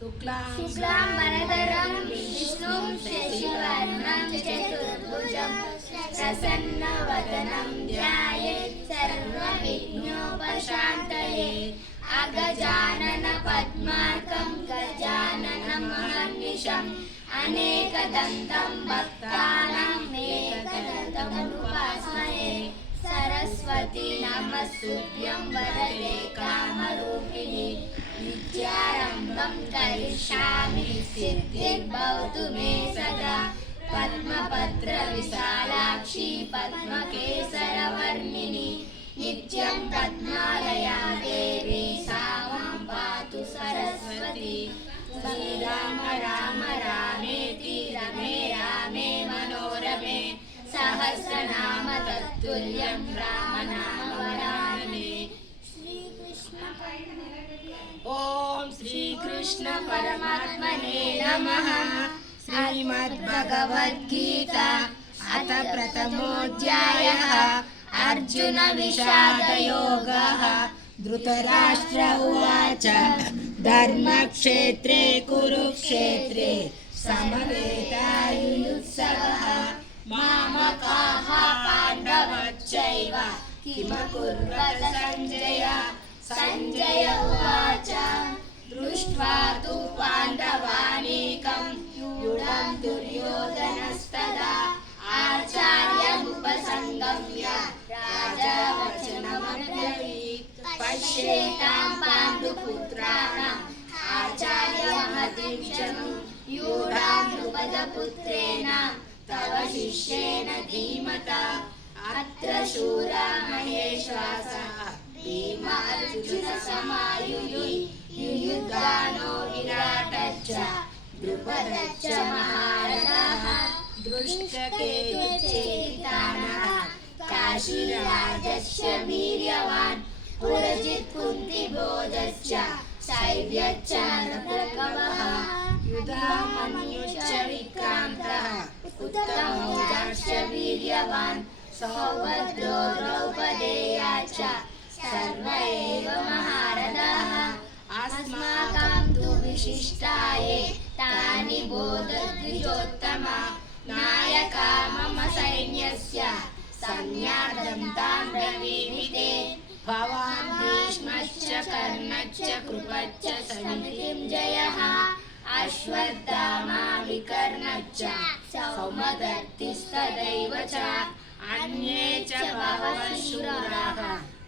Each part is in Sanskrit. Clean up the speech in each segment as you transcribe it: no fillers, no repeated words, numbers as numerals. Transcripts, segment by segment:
शुक्लांबरधरं विष्णुं शशिवर्णं चतुर्भुजं प्रसन्नवदनं ध्यायेत् सर्वविघ्नोपशान्तये। अगजानन पद्मार्कं गजाननं महर्निशम् अनेकदन्तं भक्तानां एकदन्तम् उपास्महे। सरस्वती नमस्तुभ्यं वरदे कामरूपिणि विद्यारम्भं करिष्यामि सिद्धिर्भवतु मे सदा। पद्मपत्रविशालाक्षी पद्मकेसरवर्णिनि नित्यं पद्मालया देवी सा मां पातु सरस्वती। श्रीराम राम रामेति रमे रामे मनोरमे सहस्रनाम तत्तुल्यं रामनाम वरानने। ओम श्री कृष्ण परमात्मने नमः। श्रीमद्भगवद्गीता अथ प्रथमोऽध्यायः। अर्जुन विषादयोगः। धृतराष्ट्र उवाच धर्मक्षेत्रे कुरुक्षेत्रे समवेतायुयुत्सवः मामकाः पाण्डवश्चैव किमकुर्वत संजय। संजय उवाच दृष्ट्वा तु पाण्डवानीकं व्यूढं दुर्योधनस्तदा आचार्यमुपसंगम्य राजा वचनमब्रवीत्। पश्येतां पाण्डुपुत्राणां आचार्यमहतीं शनुं व्यूढां द्रुपदपुत्रेण तव शिष्येन धीमता। अत्र शूरा महेश्वासः भीम अर्जुन समायुयुयुधानो विराटश्च द्रुपदश्च महारथः दृष्टकेतुश्चेकितानः काशीराजस्य वीर्यवान् पुरजित् कुन्तिभोजश्च शैव्यश्च नृपकवः युधामन्युश्च विक्रान्तः उत्तमौजाश्च वीर्यवान् सौभद्रो द्रौपदेया च सर्व एव महारथाः। अस्माकं तु विशिष्टाये तानि बोधद्विजोत्तमा। नायका मम सैन्यस्य सन्यादं तां ब्रवीमि ते। भवान् भीष्मश्च कर्णश्च कृपश्च समितिञ्जयः अश्वत्थामा विकर्णश्च सौमदत्तिस्तदैव च अन्ये च बहवः शूराः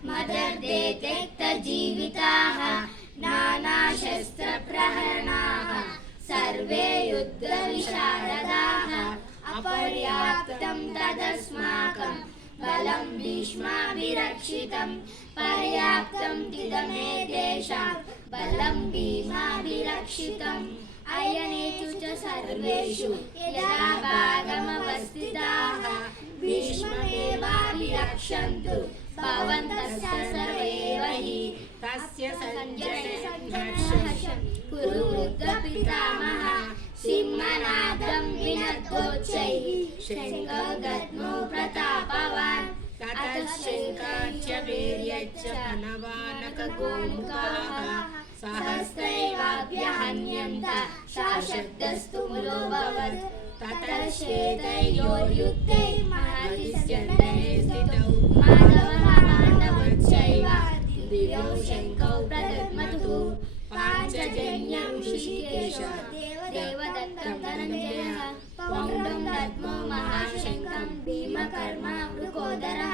मदर्थे त्यक्तजीविताः नानाशस्त्रप्रहरणाः सर्वे युद्धविशारदाः। अपर्याप्तं तदस्माकं बलं भीष्माभिरक्षितं पर्याप्तं तिदमे तेषां बलं भीमाभिरक्षितम्। अयनेषु च सर्वेषु यदा भागमवस्थिताः भीष्ममेवाभिरक्षन्तु भवन्तः सर्वैव हि। तस्य सञ्जयसङ्घर्षं कुरु वृद्धपितामहः सिंहनादं विनद्योच्चैः शङ्खगद्मो प्रतापवान्। ततः शङ्खाश्च वीर्यश्च पनवानकगोमुखाः सहस्रैवाभ्यहन्यन्त सशब्दस्तु मुलोऽभवत्। ततः श्वेतयोर्युद्धे महतिस्यन्दने स्थितौ माधवः पाण्डवश्चैव दिव्यौ शङ्खौ प्रदद्मतु। पाञ्चजन्यं ऋषिकेश देवदत्तं धनञ्जयः पौण्डं दद्मो महाशङ्खं भीमकर्मा वृकोदरः